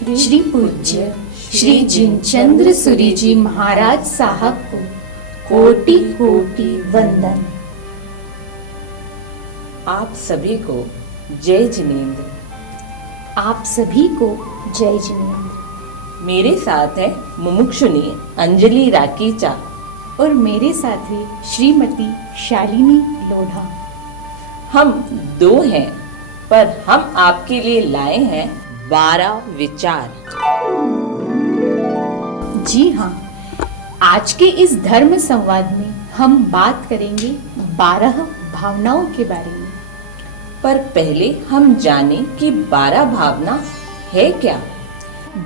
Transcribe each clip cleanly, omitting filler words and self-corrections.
श्री पूज्य श्री जिनचंद्र सूरी जी महाराज साहब को कोटि कोटि वंदन। आप सभी को जय जिनेंद्र। आप सभी को जय जिनेंद्र। मेरे साथ है मुमुक्षुनी अंजलि राकीचा और मेरे साथ है श्रीमती शालिनी लोढ़ा। हम दो हैं, पर हम आपके लिए लाए हैं 12 विचार। जी हाँ, आज के इस धर्म संवाद में हम बात करेंगे 12 भावनाओं के बारे में। पर पहले हम जानें कि 12 भावना है क्या।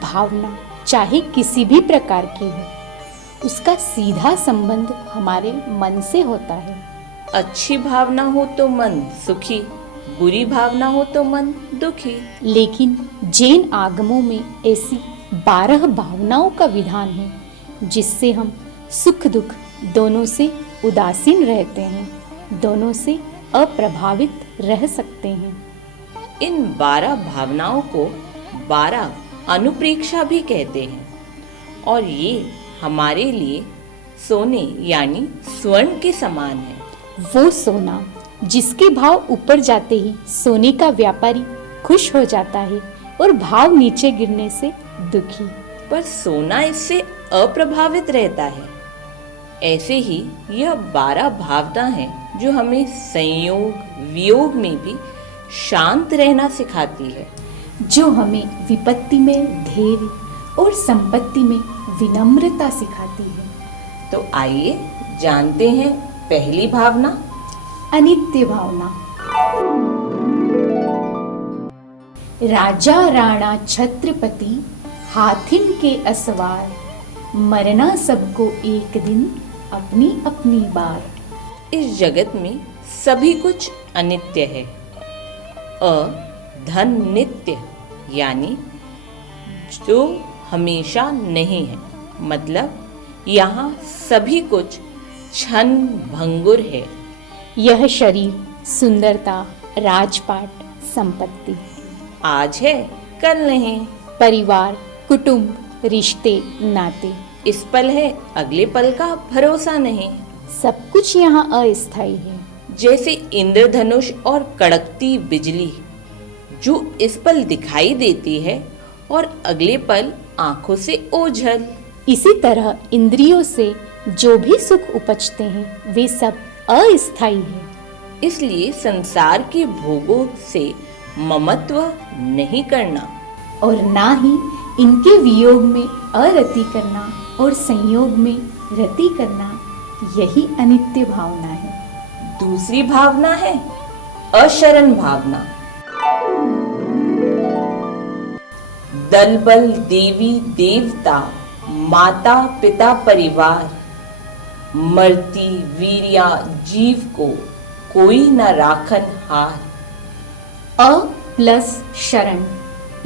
भावना चाहे किसी भी प्रकार की हो, उसका सीधा संबंध हमारे मन से होता है। अच्छी भावना हो तो मन सुखी, बुरी भावना हो तो मन दुखी। लेकिन जैन आगमों में ऐसी 12 भावनाओं का विधान है जिससे हम सुख दुख दोनों से उदासीन रहते हैं, दोनों से अप्रभावित रह सकते हैं। इन 12 भावनाओं को 12 अनुप्रेक्षा भी कहते हैं और ये हमारे लिए सोने यानी स्वर्ण के समान है। वो सोना जिसके भाव ऊपर जाते ही सोने का व्यापारी खुश हो जाता है और भाव नीचे गिरने से दुखी। पर सोना इससे अप्रभावित रहता है। ऐसे ही यह 12 भावना है जो हमें संयोग वियोग में भी शांत रहना सिखाती है, जो हमें विपत्ति में धैर्य और संपत्ति में विनम्रता सिखाती है। तो आइए जानते हैं पहली भावना, अनित्य भावना। राजा राणा छत्रपति हाथिन के असवार, मरना सबको एक दिन अपनी अपनी बार। इस जगत में सभी कुछ अनित्य है। धन नित्य यानी जो हमेशा नहीं है, मतलब यहाँ सभी कुछ क्षण भंगुर है। यह शरीर, सुंदरता, राजपाट, संपत्ति आज है कल नहीं। परिवार, कुटुंब, रिश्ते, नाते इस पल है अगले पल का भरोसा नहीं। सब कुछ यहाँ अस्थायी है। जैसे इंद्रधनुष और कड़कती बिजली जो इस पल दिखाई देती है और अगले पल आंखों से ओझल। इसी तरह इंद्रियों से जो भी सुख उपजते हैं वे सब अस्थायी है। इसलिए संसार के भोगों से ममत्व नहीं करना और ना ही इनके वियोग में अरति करना और संयोग में रति करना, यही अनित्य भावना है। दूसरी भावना है अशरण भावना। दल बल देवी देवता, माता पिता परिवार, मरती वीरिया जीव को कोई न राखन हार। अ प्लस शरण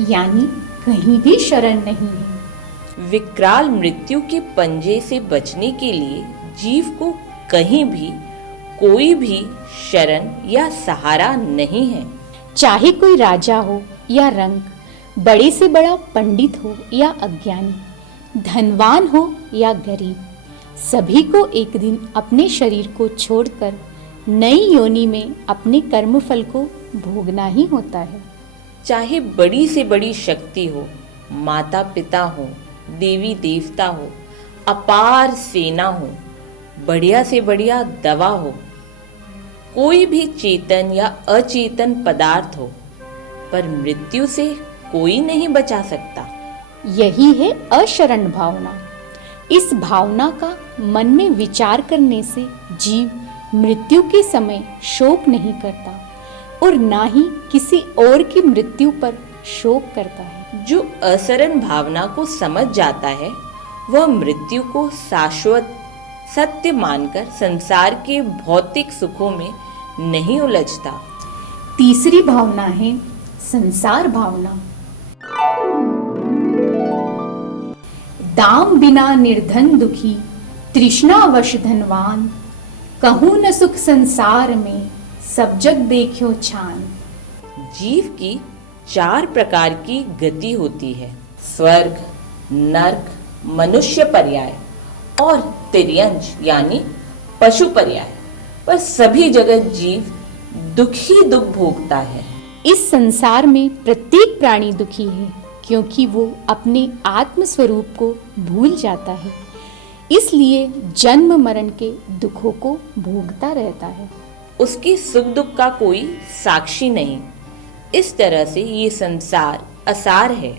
यानी कहीं भी शरण नहीं है। विकराल मृत्यु के पंजे से बचने के लिए जीव को कहीं भी कोई भी शरण या सहारा नहीं है। चाहे कोई राजा हो या रंक, बड़े से बड़ा पंडित हो या अज्ञानी, धनवान हो या गरीब, सभी को एक दिन अपने शरीर को छोड़कर नई योनि में अपने कर्मफल को भोगना ही होता है। चाहे बड़ी से बड़ी शक्ति हो, माता पिता हो, देवी देवता हो, अपार सेना हो, बढ़िया से बढ़िया दवा हो, कोई भी चेतन या अचेतन पदार्थ हो, पर मृत्यु से कोई नहीं बचा सकता। यही है अशरण भावना। इस भावना का मन में विचार करने से जीव मृत्यु के समय शोक नहीं करता और ना ही किसी और की मृत्यु पर शोक करता है। जो असरण भावना को समझ जाता है वह मृत्यु को शाश्वत सत्य मानकर संसार के भौतिक सुखों में नहीं उलझता। तीसरी भावना है संसार भावना। दाम बिना निर्धन दुखी, तृष्णावश धनवान, कहूँ न सुख संसार में, सब जग देखियो छान। जीव की 4 प्रकार की गति होती है। स्वर्ग, नर्क, मनुष्य पर्याय और तिर्यंज यानी पशु पर्याय, पर सभी जगह जीव दुख ही दुख भोगता है। इस संसार में प्रत्येक प्राणी दुखी है, क्योंकि वो अपने आत्म स्वरूप को भूल जाता है, इसलिए जन्म मरण के दुखों को भोगता रहता है। उसकी सुख दुख का कोई साक्षी नहीं। इस तरह से ये संसार असार है।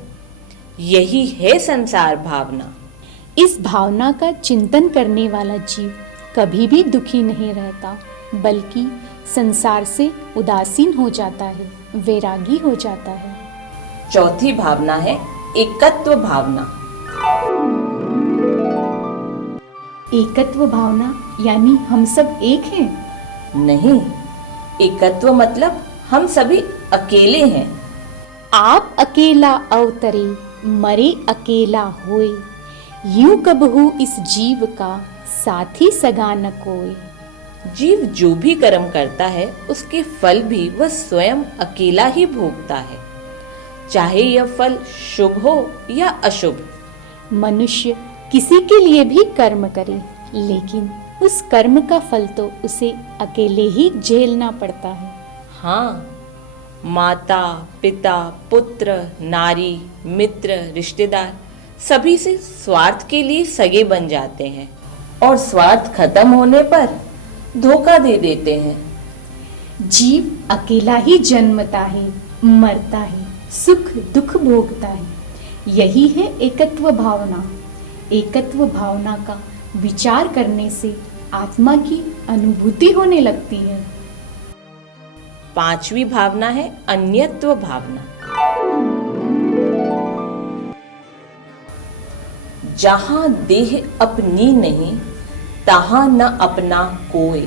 यही है संसार भावना। इस भावना का चिंतन करने वाला जीव कभी भी दुखी नहीं रहता, बल्कि संसार से उदासीन हो जाता है, वैरागी हो जाता है। चौथी भावना है एकत्व भावना। एकत्व भावना यानी हम सब एक हैं? नहीं, एकत्व मतलब हम सभी अकेले हैं। आप अकेला अवतरे, मरे अकेला होए, यूं कबहू इस जीव का साथी सगा न कोई। जीव जो भी कर्म करता है उसके फल भी वह स्वयं अकेला ही भोगता है, चाहे यह फल शुभ हो या अशुभ। मनुष्य किसी के लिए भी कर्म करे, लेकिन उस कर्म का फल तो उसे अकेले ही झेलना पड़ता है। हाँ, माता, पिता, पुत्र, नारी, मित्र, रिश्तेदार सभी से स्वार्थ के लिए सगे बन जाते हैं और स्वार्थ खत्म होने पर धोखा दे देते हैं। जीव अकेला ही जन्मता है, मरता है, सुख दुख भोगता है। यही है एकत्व भावना। एकत्व भावना का विचार करने से आत्मा की अनुभूति होने लगती है। पांचवी भावना है अन्यत्व भावना। जहां देह अपनी नहीं, तहां न अपना कोई।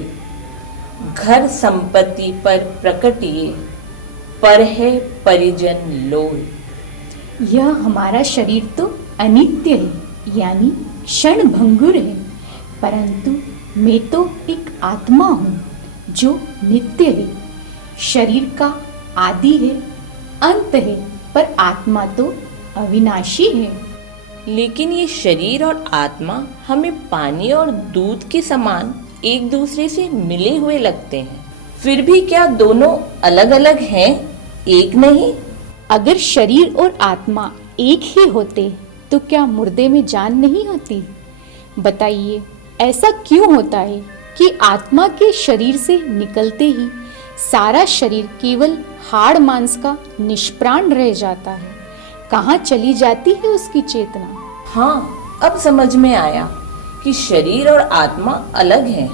घर संपत्ति पर प्रकटिए, पर है परिजन लोय। यह हमारा शरीर तो अनित्य है, यानी क्षण भंगुर है, परंतु मैं तो एक आत्मा हूँ जो नित्य है। शरीर का आदि है, अंत है, पर आत्मा तो अविनाशी है। लेकिन ये शरीर और आत्मा हमें पानी और दूध के समान एक दूसरे से मिले हुए लगते हैं। फिर भी क्या दोनों अलग अलग हैं, एक नहीं? अगर शरीर और आत्मा एक ही होते तो क्या मुर्दे में जान नहीं होती? बताइए, ऐसा क्यों होता है कि आत्मा के शरीर से निकलते ही सारा शरीर केवल हाड़ मांस का निष्प्राण रह जाता है? कहाँ चली जाती है उसकी चेतना? हाँ, अब समझ में आया कि शरीर और आत्मा अलग हैं।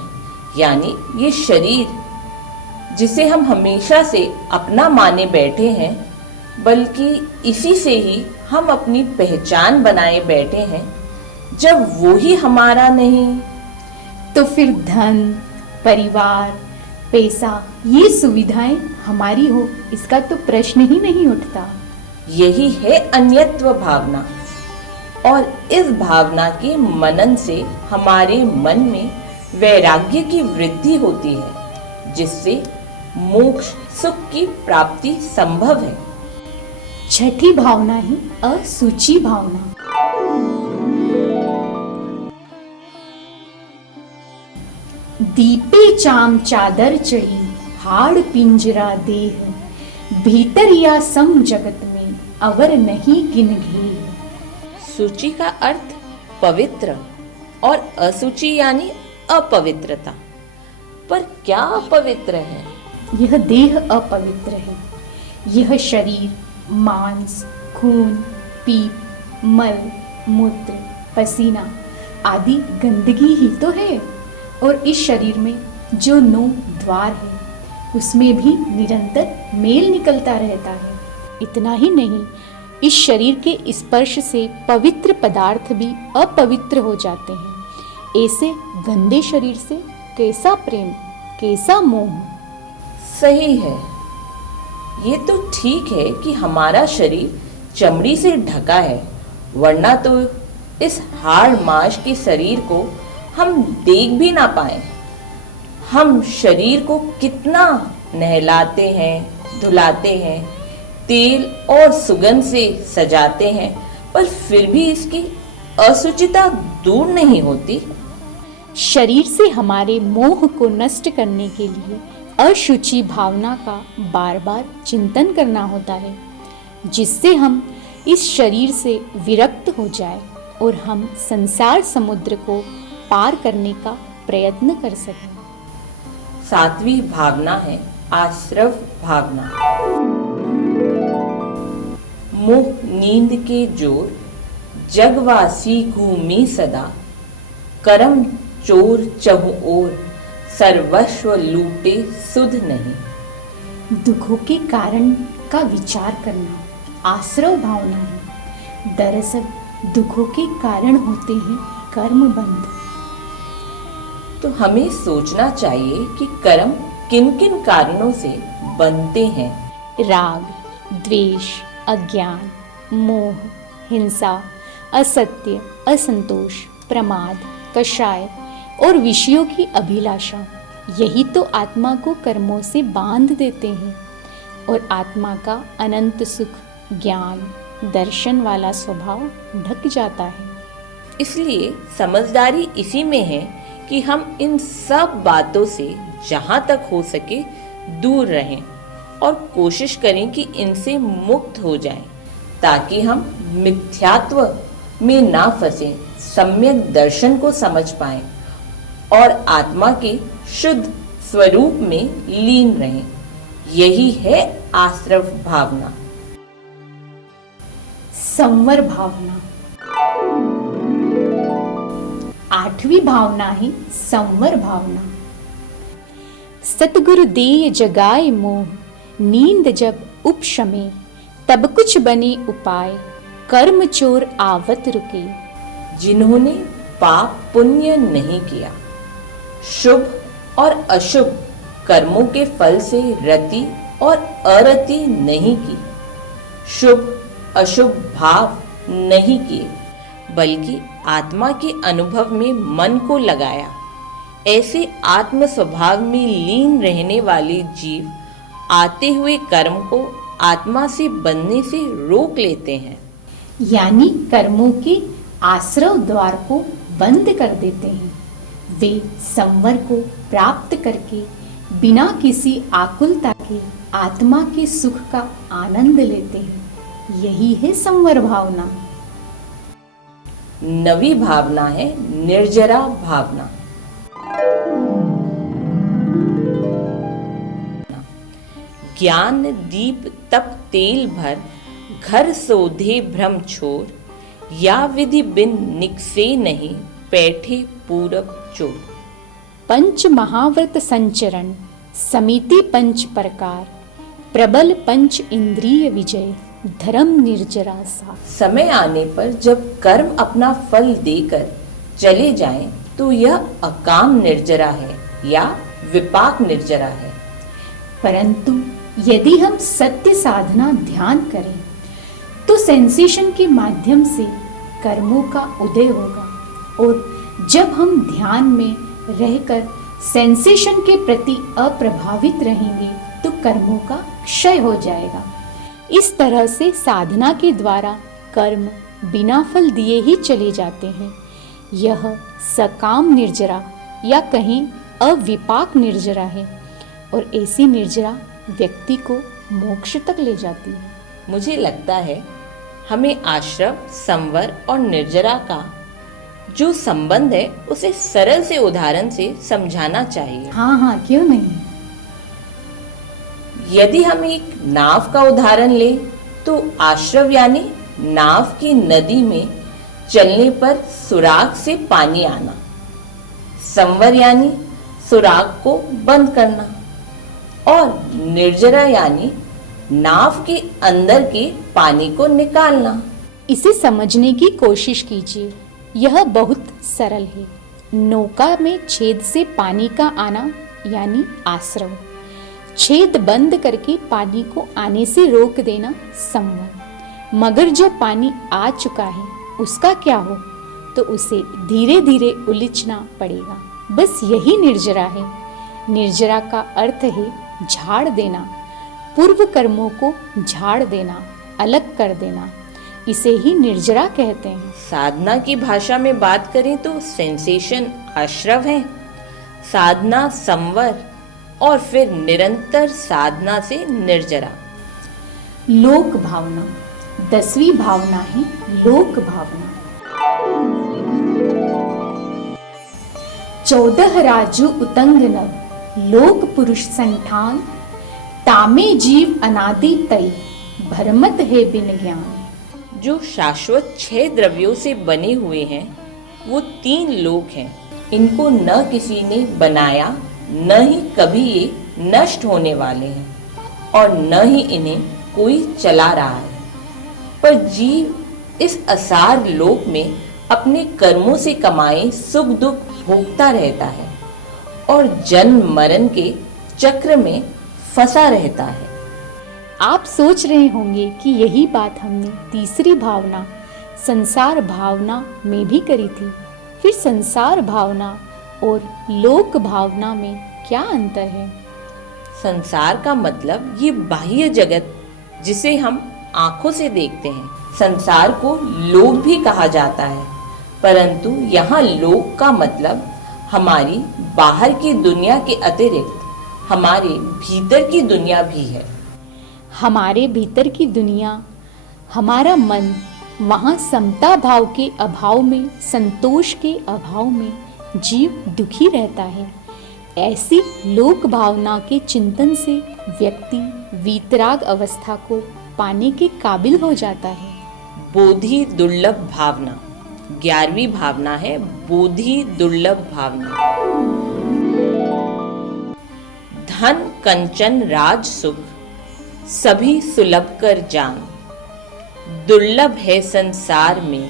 यानी ये शरीर जिसे हम हमेशा से अपना माने बैठे हैं, बल्कि इसी से ही हम अपनी पहचान बनाए बैठे हैं, जब वो ही हमारा नहीं। तो फिर धन, परिवार, पैसा, ये सुविधाएं हमारी हो, इसका तो प्रश्न ही नहीं उठता। यही है अन्यत्व भावना, और इस भावना के मनन से हमारे मन में वैराग्य की वृद्धि होती है, जिससे मोक्ष सुख की प्राप्ति संभव है। छठी भावना है असुचि भावना। दीपे चाम चादर चढ़ी, हाड़ पिंजरा देह, भीतर या सम जगत में अवर नहीं किन घेर। सूची का अर्थ पवित्र और असुचि यानी अपवित्रता। पर क्या अपवित्र है? यह देह अपवित्र है। यह शरीर मांस, खून, पीप, मल, मूत्र, पसीना आदि गंदगी ही तो है। और इस शरीर में जो 9 द्वार है, उसमें भी निरंतर मेल निकलता रहता है। इतना ही नहीं, इस शरीर के स्पर्श से पवित्र पदार्थ भी अपवित्र हो जाते हैं। ऐसे गंदे शरीर से कैसा प्रेम, कैसा मोह? सही है। ये तो ठीक है कि हमारा शरीर चमड़ी से ढका है, वरना तो इस हाड़ मांस के शरीर को हम देख भी ना पाए। हम शरीर को कितना नहलाते हैं, धुलाते हैं, तेल और सुगंध से सजाते हैं, पर फिर भी इसकी असुचिता दूर नहीं होती। शरीर से हमारे मोह को नष्ट करने के लिए अशुचि भावना का बार बार चिंतन करना होता है, जिससे हम इस शरीर से विरक्त हो जाए और हम संसार समुद्र को पार करने का प्रयत्न कर सकें। सातवीं भावना है आश्रव भावना। मोह नींद के जोर, जगवासी घूमी सदा, करम चोर चहु ओर, सर्वस्व लूटे सुध नहीं। दुखों के कारण का विचार करना आश्रव भावना है। दरअसल दुखों के कारण होते हैं कर्म बंध। तो हमें सोचना चाहिए कि कर्म किन किन कारणों से बनते हैं। राग, द्वेष, अज्ञान, मोह, हिंसा, असत्य, असंतोष, प्रमाद, कषाय और विषयों की अभिलाषा, यही तो आत्मा को कर्मों से बांध देते हैं और आत्मा का अनंत सुख, ज्ञान, दर्शन वाला स्वभाव ढक जाता है। इसलिए समझदारी इसी में है कि हम इन सब बातों से जहां तक हो सके दूर रहें और कोशिश करें कि इनसे मुक्त हो जाएं, ताकि हम मिथ्यात्व में ना फंसें, सम्यक दर्शन को समझ पाएं और आत्मा के शुद्ध स्वरूप में लीन रहें। यही है आश्रव भावना। संवर भावना। आठवीं भावना है संवर भावना। सतगुरु देय जगाए मोह, नींद जब उपशमे, तब कुछ बने उपाय, कर्म चोर आवत रुके। जिन्होंने पाप पुण्य नहीं किया, शुभ और अशुभ कर्मों के फल से रति और अरति नहीं की, शुभ अशुभ भाव नहीं किए, बल्कि आत्मा के अनुभव में मन को लगाया, ऐसे आत्म स्वभाव में लीन रहने वाले जीव आते हुए कर्म को आत्मा से बनने से रोक लेते हैं। यानी कर्मों के आश्रव द्वार को बंद कर देते हैं। वे संवर को प्राप्त करके बिना किसी आकुलता के आत्मा के सुख का आनंद लेते हैं। यही है संवर भावना। नवी भावना है निर्जरा भावना। ज्ञान दीप तप तेल भर, घर सोधे भ्रम छोर, या विधि बिन निकसे नहीं, बैठे पूरब चोर। पंच महाव्रत संचरण, समिति पंच प्रकार, प्रबल पंच इंद्रिय विजय, धर्म निर्जरा सा। समय आने पर जब कर्म अपना फल देकर चले जाएं, तो यह अकाम निर्जरा है या विपाक निर्जरा है। परंतु यदि हम सत्य साधना ध्यान करें तो सेंसेशन के माध्यम से कर्मों का उदय होगा, और जब हम ध्यान में रहकर सेंसेशन के प्रति अप्रभावित रहेंगे तो कर्मों का क्षय हो जाएगा। इस तरह से साधना के द्वारा कर्म बिना फल दिए ही चले जाते हैं। यह सकाम निर्जरा या कहीं अविपाक निर्जरा है, और ऐसी निर्जरा व्यक्ति को मोक्ष तक ले जाती है। मुझे लगता है हमें आश्रव, संवर और निर्जरा का जो संबंध है उसे सरल से उदाहरण से समझाना चाहिए। हाँ, क्यों नहीं। यदि हम एक नाव का उदाहरण लें तो आश्रव यानी नाव की नदी में चलने पर सुराग से पानी आना, संवर यानी सुराग को बंद करना, और निर्जरा यानी नाव के अंदर के पानी को निकालना। इसे समझने की कोशिश कीजिए, यह बहुत सरल है। नौका में छेद से पानी का आना यानी आश्रव, छेद बंद करके पानी को आने से रोक देना संवर। मगर जब पानी आ चुका है उसका क्या हो, तो उसे धीरे धीरे उलीचना पड़ेगा। बस यही निर्जरा है। निर्जरा का अर्थ है झाड़ देना, पूर्व कर्मों को झाड़ देना, अलग कर देना। इसे ही निर्जरा कहते हैं। साधना की भाषा में बात करें तो सेंसेशन आश्रव है, साधना संवर और फिर निरंतर साधना से निर्जरा। लोक भावना, 10वीं भावना है लोक भावना। 14 राजू उतंग नव, लोक पुरुष संठान, तामे जीव अनादि तई, भरमत है बिन ज्ञान। जो शाश्वत 6 द्रव्यों से बने हुए हैं वो 3 लोक हैं। इनको न किसी ने बनाया, न ही कभी ये नष्ट होने वाले हैं और न ही इन्हें कोई चला रहा है। पर जीव इस असार लोक में अपने कर्मों से कमाए सुख दुख भोगता रहता है और जन्म मरण के चक्र में फंसा रहता है। आप सोच रहे होंगे कि यही बात हमने तीसरी भावना संसार भावना में भी करी थी। फिर संसार भावना और लोक भावना में क्या अंतर है? संसार का मतलब ये बाह्य जगत जिसे हम आंखों से देखते हैं। संसार को लोक भी कहा जाता है, परंतु यहाँ लोक का मतलब हमारी बाहर की दुनिया के अतिरिक्त हमारे भीतर की दुनिया भी है। हमारे भीतर की दुनिया, हमारा मन, वहाँ समता भाव के अभाव में, संतोष के अभाव में जीव दुखी रहता है। ऐसी लोक भावना के चिंतन से व्यक्ति वीतराग अवस्था को पाने के काबिल हो जाता है। बोधि दुर्लभ भावना 11वीं भावना है बोधि दुर्लभ भावना। धन कंचन राज सुख सभी सुलभ कर जान, दुर्लभ है संसार में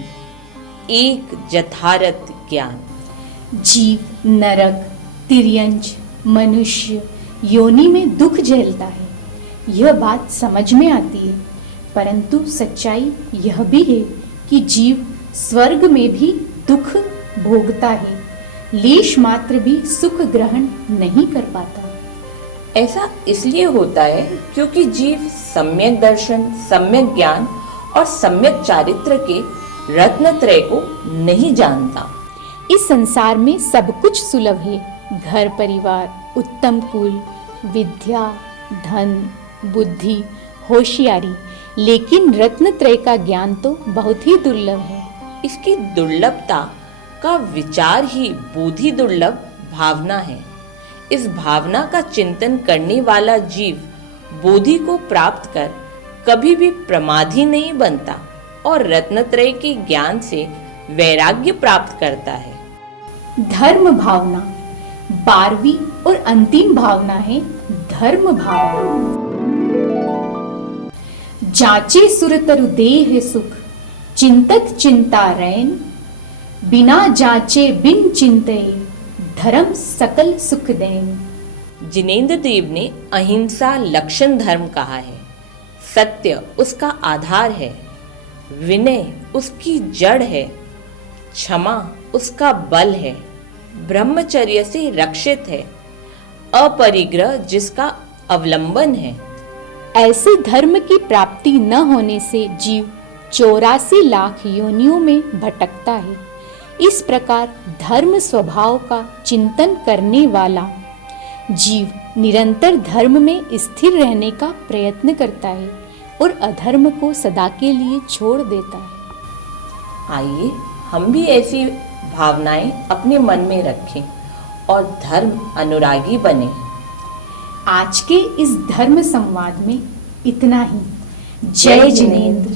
एक जथारत ज्ञान। जीव नरक, तिर्यंच, मनुष्य योनि में दुख झेलता है, यह बात समझ में आती है, परंतु सच्चाई यह भी है कि जीव स्वर्ग में भी दुख भोगता है, लेश मात्र भी सुख ग्रहण नहीं कर पाता। ऐसा इसलिए होता है क्योंकि जीव सम्यक दर्शन, सम्यक ज्ञान और सम्यक चारित्र के रत्नत्रय को नहीं जानता। इस संसार में सब कुछ सुलभ है, घर परिवार, उत्तम कुल, विद्या, धन, बुद्धि, होशियारी, लेकिन रत्नत्रय का ज्ञान तो बहुत ही दुर्लभ है। इसकी दुर्लभता का विचार ही बोधि दुर्लभ भावना है। इस भावना का चिंतन करने वाला जीव बोधि को प्राप्त कर कभी भी प्रमादी नहीं बनता और रत्नत्रय के ज्ञान से वैराग्य प्राप्त करता है। धर्म भावना 12वीं और अंतिम भावना है धर्म भावना। जाचे सुरतरु देह सुख, चिंतत चिंता रैन, बिना जाचे बिन चिंतये, धर्म सकल सुख देन। जिनेंद्र देव ने अहिंसा लक्षण धर्म कहा है। सत्य उसका आधार है, विनय उसकी जड़ है, क्षमा उसका बल है, ब्रह्मचर्य से रक्षित है, अपरिग्रह जिसका अवलंबन है। ऐसे धर्म की प्राप्ति न होने से जीव 84 लाख योनियों में भटकता है। इस प्रकार धर्म स्वभाव का चिंतन करने वाला जीव निरंतर धर्म में स्थिर रहने का प्रयत्न करता है और अधर्म को सदा के लिए छोड़ देता है। आइए हम भी ऐसी भावनाएं अपने मन में रखें और धर्म अनुरागी बने। आज के इस धर्म संवाद में इतना ही। जय जिनेंद्र।